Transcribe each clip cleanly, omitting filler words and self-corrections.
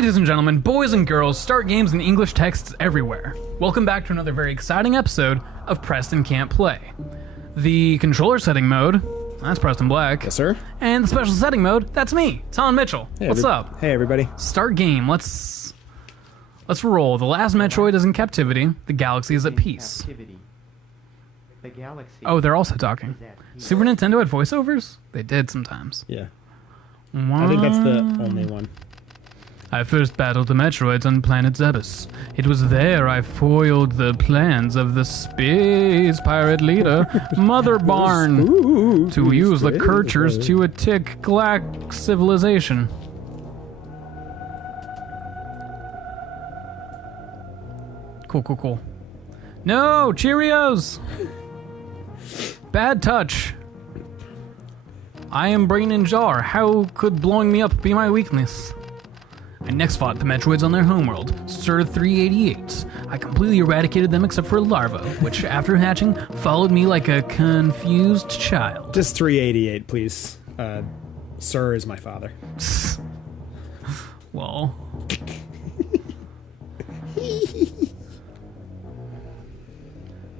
Ladies and gentlemen, boys and girls, start games and English texts everywhere. Welcome back to another very exciting episode of Preston Can't Play. The controller setting mode, that's Preston Black. Yes, sir. And the special setting mode, that's me, Taun Mitchell. Hey, What's up? Hey, everybody. Start game. Let's roll. The last Metroid is in captivity. The galaxy is at peace. The galaxy. Oh, they're also talking. Super Nintendo had voiceovers? They did sometimes. Yeah. I think that's the only one. I first battled the Metroids on planet Zebes. It was there I foiled the plans of the space pirate leader, Mother Barn, to use the Kirchers to attack Glack civilization. Cool. No, Cheerios! Bad touch. I am brain in jar. How could blowing me up be my weakness? I next fought the Metroids on their homeworld, Sir 388. I completely eradicated them except for a larva, which after hatching, followed me like a confused child. Just 388, please. Sir is my father. Well.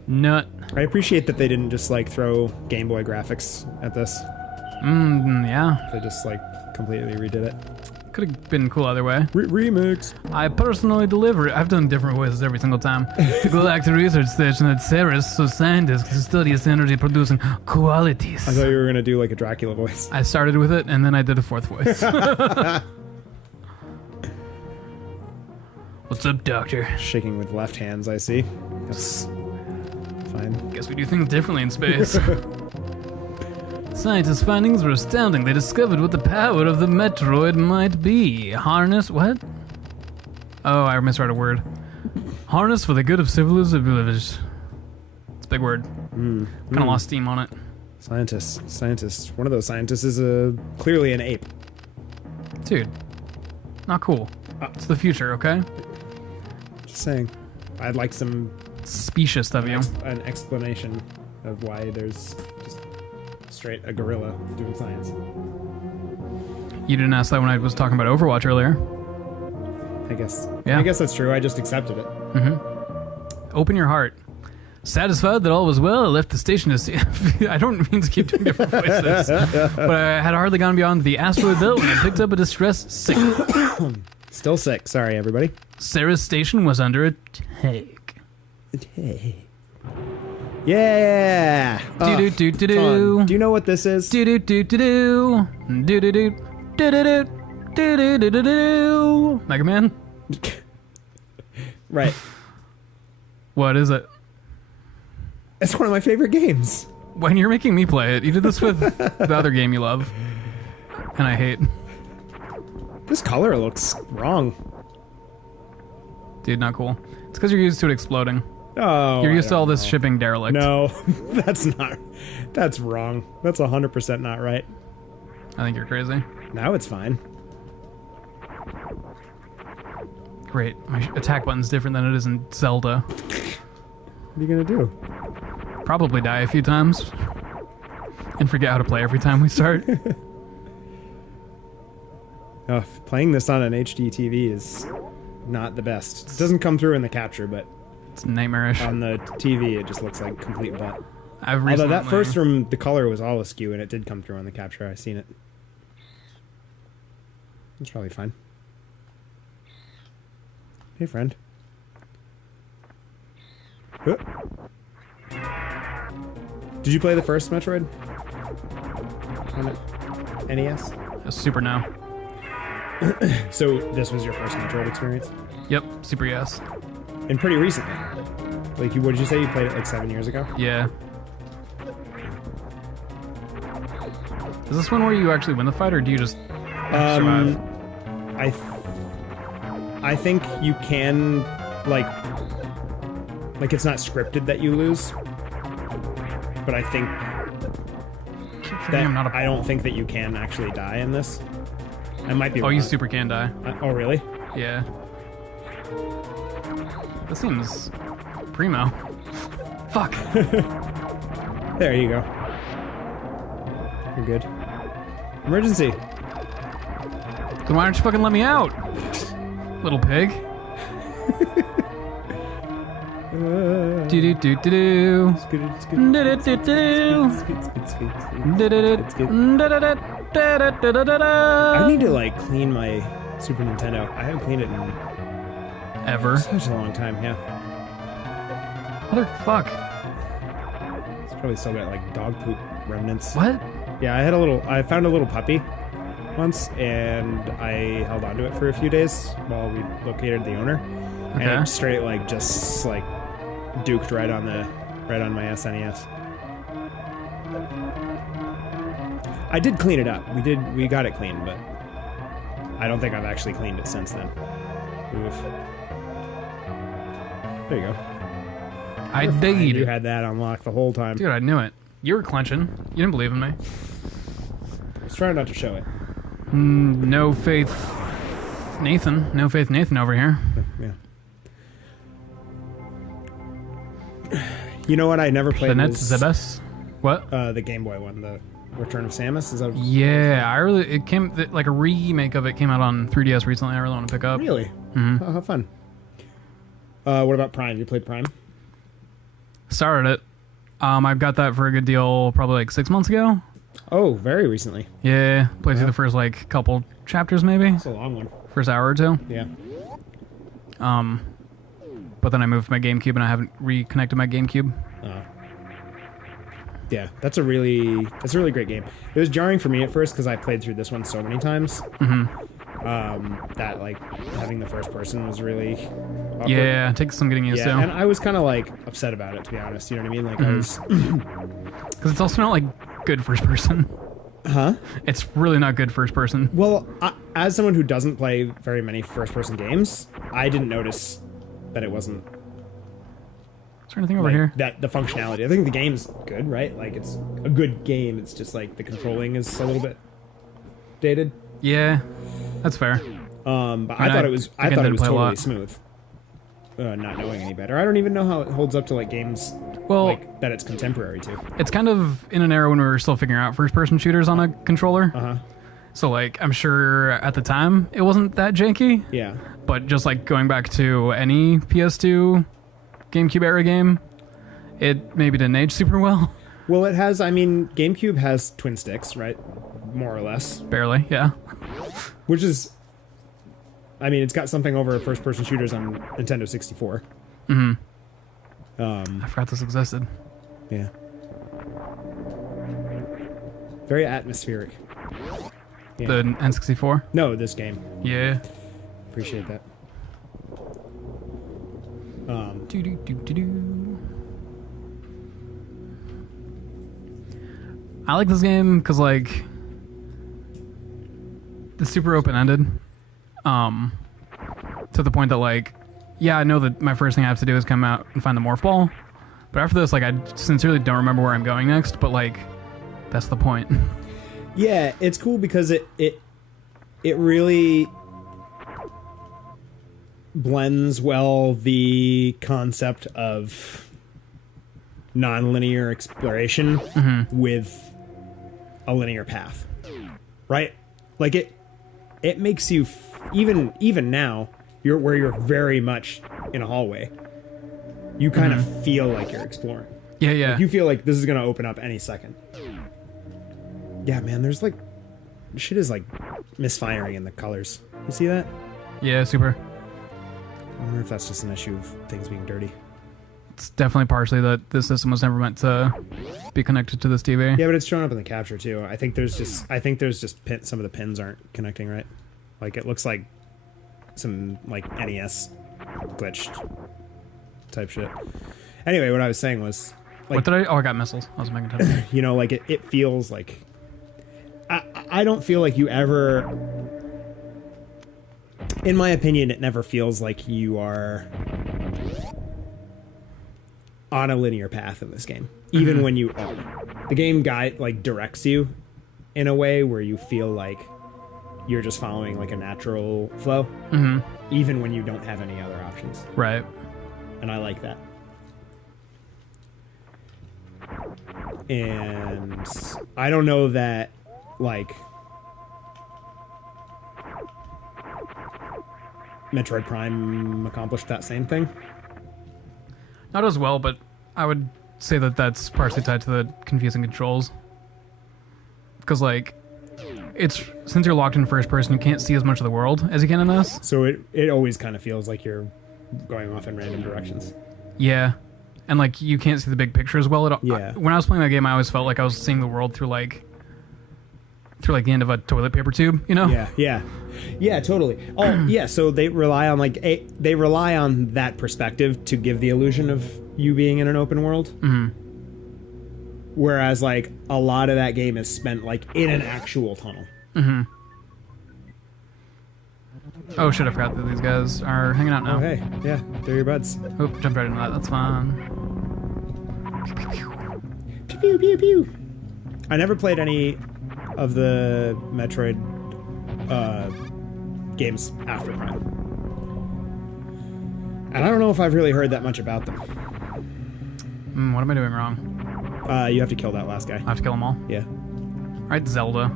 Nut. I appreciate that they didn't just, throw Game Boy graphics at this. Yeah. They just, completely redid it. Could have been cool either way. Remix. I personally deliver it. I've done different voices every single time. To go back to research station at Ceres so scientists can study its energy producing qualities. I thought you were going to do, a Dracula voice. I started with it, and then I did a fourth voice. What's up, Doctor? Shaking with left hands, I see. That's fine. Guess we do things differently in space. Scientists' findings were astounding. They discovered what the power of the Metroid might be. Harness... what? Oh, I misread a word. Harness for the good of civilization. It's a big word. Kind of lost steam on it. Scientists. One of those scientists is clearly an ape. Dude. Not cool. It's the future, okay? Just saying. I'd like some... specious of you. An explanation of why there's just straight a gorilla doing science. You didn't ask that when I was talking about Overwatch earlier. I guess. Yeah. I guess that's true. I just accepted it. Open your heart. Satisfied that all was well, I left the station to see... I don't mean to keep doing different voices. But I had hardly gone beyond the asteroid belt when I picked up a distress signal. Still sick. Sorry, everybody. Ceres station was under attack. Yeah. Do. Do you know what this is? Do. Mega Man? Right. What is it? It's one of my favorite games. When you're making me play it, you did this with the other game you love. And I hate. This color looks wrong. Dude, not cool. It's because you're used to it exploding. Oh, you're used to all this shipping derelict. No, that's wrong. That's 100% not right. I think you're crazy. Now it's fine. Great. My attack button's different than it is in Zelda. What are you gonna do? Probably die a few times. And forget how to play every time we start. Playing this on an HD TV is not the best. It doesn't come through in the capture, but it's nightmarish. on the TV it just looks like complete butt. Although that first room, the color was all askew, and it did come through on the capture. I've seen it. It's probably fine. Hey, friend. Did you play the first Metroid? On the NES? Super now. So this was your first Metroid experience? Yep, Super yes. And pretty recently. What did you say? You played it 7 years ago? Yeah. Is this one where you actually win the fight, or do you just survive? I think you can, like it's not scripted that you lose, but I think that I don't think that you can actually die in this. I might be wrong. You super can die. Oh, really? Yeah. This seems primo. Fuck. There you go. You're good. Emergency. Then why don't you fucking let me out? Little pig. Do do do do do. I need to like clean my Super Nintendo. I haven't cleaned it in Ever. such a long time. Yeah, Motherfuck. it's probably still got like dog poop remnants. What? Yeah, I found a little puppy once, and I held onto it for a few days while we located the owner. Okay. And it straight like just like duked right on my SNES. I did clean it up. We got it cleaned, but I don't think I've actually cleaned it since then. Oof. There you go. I You did. had that unlocked the whole time. Dude, I knew it. You were clenching. You didn't believe in me. I was trying not to show it. No faith Nathan. No faith Nathan over here. Yeah. You know what I never played Jeanette was Zebes? What? the Game Boy one, the Return of Samus. Is that Yeah, it came, like a remake of it came out on 3DS recently. I really want to pick up. really? Mhm. Oh, how fun. What about Prime? You played Prime? Started it. I got that for a good deal probably like 6 months ago. Oh, very recently. Yeah, played through the first like couple chapters maybe. It's a long one. First hour or two. Yeah. But then I moved my GameCube and I haven't reconnected my GameCube. Yeah, that's a really great game. It was jarring for me at first because I played through this one so many times. That like having the first person was really awkward. Yeah, it takes some getting used Yeah, and to. I was kind of like upset about it, to be honest. You know what I mean? Like I was, Because it's also not like good first person. huh? It's really not good first person. Well, as someone who doesn't play very many first-person games, I didn't notice that it wasn't Is there anything over like, here? that the functionality. I think the game's good, right? Like it's a good game. It's just like the controlling is a little bit dated. Yeah, that's fair. But I I thought it was think I didn't play a totally lot. smooth. Not knowing any better, I don't even know how it holds up to like games Well, like that it's contemporary to. it's kind of in an era when we were still figuring out first-person shooters on a controller. Uh huh. So, like, I'm sure at the time it wasn't that janky. Yeah. But just, like, going back to any PS2 GameCube era game, it maybe didn't age super well. Well, it has. I mean, GameCube has twin sticks, right? More or less, Barely, yeah. which is. I mean, it's got something over first-person shooters on Nintendo 64. I forgot this existed. Yeah. Very atmospheric. Yeah. The N64? No, this game. Yeah. Appreciate that. Do-do-do-do-do. I like this game because, like, it's super open-ended. To the point that, like, yeah, I know that my first thing I have to do is come out and find the morph ball. But after this, like, I sincerely don't remember where I'm going next, but, like, that's the point. Yeah, it's cool because it really blends well the concept of non-linear exploration with a linear path, right? Like it makes you even now you're very much in a hallway. You kind of feel like you're exploring. Yeah, yeah. Like you feel like this is gonna open up any second. Yeah, man, there's like shit is like misfiring in the colors. You see that? Yeah, super. I wonder if that's just an issue of things being dirty. It's definitely partially that this system was never meant to be connected to this TV. Yeah, but it's showing up in the capture too. I think there's just some of the pins aren't connecting right. Like it looks like some like NES glitched type shit. Anyway, what I was saying was like, What did I? Oh, I got missiles. I was making time. you know, like it feels like I don't feel like you ever, in my opinion, it never feels like you are on a linear path in this game, even when you are. The game guide like directs you in a way where you feel like you're just following like a natural flow, even when you don't have any other options. Right. And I like that. And I don't know that, like, Metroid Prime accomplished that same thing. Not as well, but I would say that that's partially tied to the confusing controls. Because, like, it's since you're locked in first person, you can't see as much of the world as you can in this. So it always kind of feels like you're going off in random directions. Yeah. And, like, you can't see the big picture as well at all. Yeah. When I was playing that game, I always felt like I was seeing the world through the end of a toilet paper tube, you know? Yeah, totally. Oh, yeah, so they rely on that perspective to give the illusion of you being in an open world. Mm-hmm. Whereas, like, a lot of that game is spent, like, in an actual tunnel. Mm-hmm. Oh shit, I forgot that these guys are hanging out now. Oh, hey. Yeah, they're your buds. Oop, jumped right into that. That's fine. Pew, pew, pew, pew. I never played any of the Metroid games after Prime. And I don't know if I've really heard that much about them. What am I doing wrong? You have to kill that last guy. I have to kill them all? Yeah. Alright, Zelda.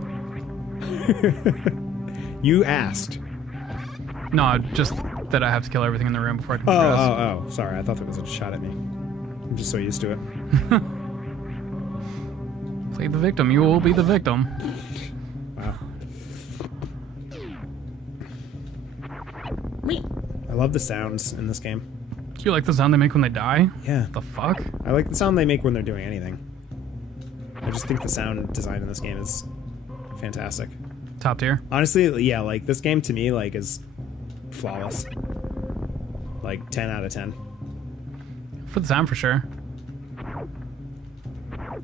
You asked. No, just that I have to kill everything in the room before I can progress. Oh, sorry. I thought that was a shot at me. I'm just so used to it. Play the victim. You will be the victim. Wow. I love the sounds in this game. Do you like the sound they make when they die? Yeah. The fuck? I like the sound they make when they're doing anything. I just think the sound design in this game is fantastic. Top tier? Honestly, yeah, like, this game to me, like, is flawless. Like, 10 out of 10. For the sound, for sure.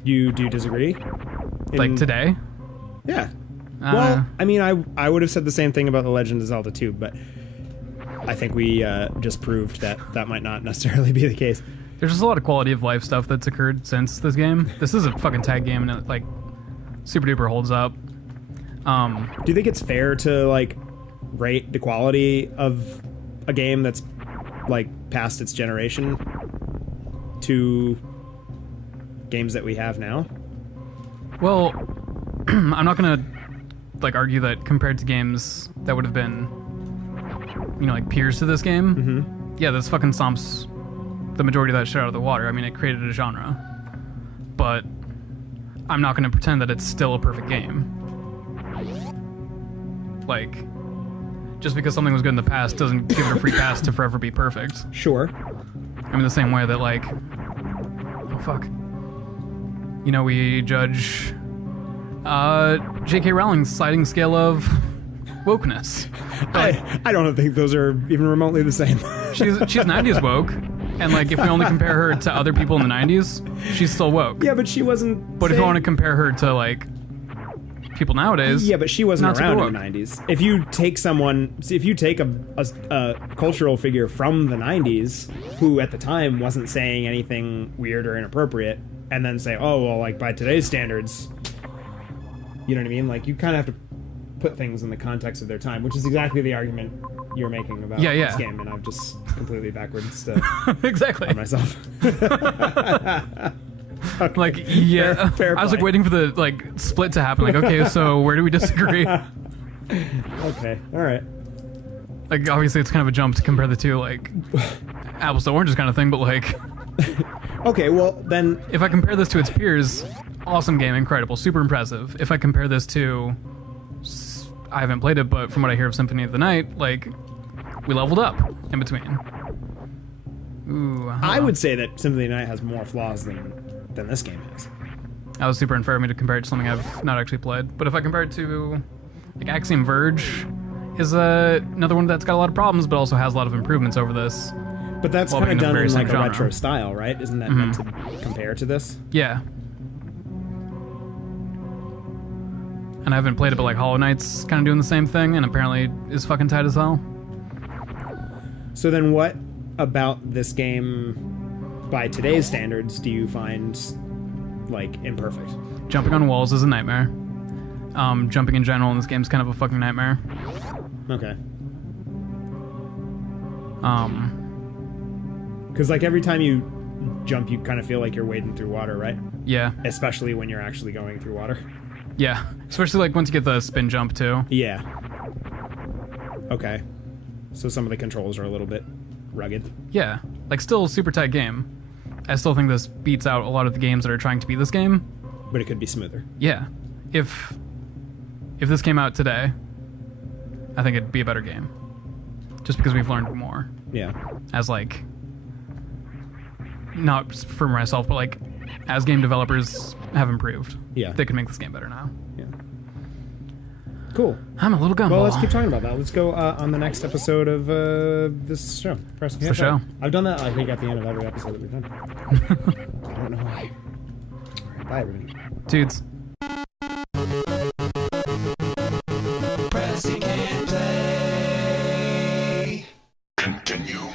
Do you disagree? Like today? Yeah. Well, I mean, I would have said the same thing about The Legend of Zelda 2, but I think we just proved that that might not necessarily be the case. There's just a lot of quality of life stuff that's occurred since this game. This is a fucking tag game, and it, like, super duper holds up. Do you think it's fair to, like, rate the quality of a game that's, like, past its generation to games that we have now? Well, I'm not gonna, like, argue that compared to games that would have been, you know, like, peers to this game, yeah, this fucking stomps the majority of that shit out of the water. I mean, it created a genre. But I'm not gonna pretend that it's still a perfect game. Like, just because something was good in the past doesn't give it a free pass to forever be perfect. Sure. I mean, the same way that, like, oh fuck, you know, we judge J.K. Rowling's sliding scale of wokeness. I don't think those are even remotely the same. she's 90s woke, and, like, if we only compare her to other people in the 90s, she's still woke. Yeah, but she wasn't. But if you want to compare her to, like, people nowadays, yeah, but she wasn't not around super in the woke. 90s. If you take a cultural figure from the 90s who at the time wasn't saying anything weird or inappropriate, and then say, oh, well, like, by today's standards, you know what I mean? Like, you kind of have to put things in the context of their time, which is exactly the argument you're making about this game, and I've just completely backwards to exactly on myself. Okay. Like, yeah, fair I was, like, play. waiting for the, like, split to happen. Like, okay, so where do we disagree? Okay, all right. Like, obviously it's kind of a jump to compare the two, like, apples to oranges kind of thing, but, like, Okay, well, then... if I compare this to its peers, awesome game, incredible, super impressive. If I compare this to, I haven't played it, but from what I hear of Symphony of the Night, like, we leveled up in between. Ooh, I would say that Symphony of the Night has more flaws than this game has. That was super unfair of me to compare it to something I've not actually played. But if I compare it to, like, Axiom Verge is another one that's got a lot of problems, but also has a lot of improvements over this. But that's Well, kind of being the done very in, same like, a genre. retro style, right? Isn't that meant to compare to this? Yeah. And I haven't played it, but, like, Hollow Knight's kind of doing the same thing, and apparently is fucking tight as hell. So then what about this game, by today's standards, do you find, like, imperfect? Jumping on walls is a nightmare. Jumping in general in this game is kind of a fucking nightmare. Okay. Because, like, every time you jump, you kind of feel like you're wading through water, right? Yeah. Especially when you're actually going through water. Yeah. Especially, like, once you get the spin jump, too. Yeah. Okay. So some of the controls are a little bit rugged. Yeah, like still super tight game. I still think this beats out a lot of the games that are trying to be this game. But it could be smoother. Yeah, if this came out today, I think it'd be a better game. Just because we've learned more. Yeah. As like, not for myself, but like, as game developers have improved. Yeah. They can make this game better now. Yeah. Cool. I'm a little gumball. Well, let's keep talking about that. Let's go on the next episode of this show. Preston The show. I've done that, I think, at the end of every episode that we've done. I don't know why. All right, bye, everybody. Dudes. Press you can't play. Continue.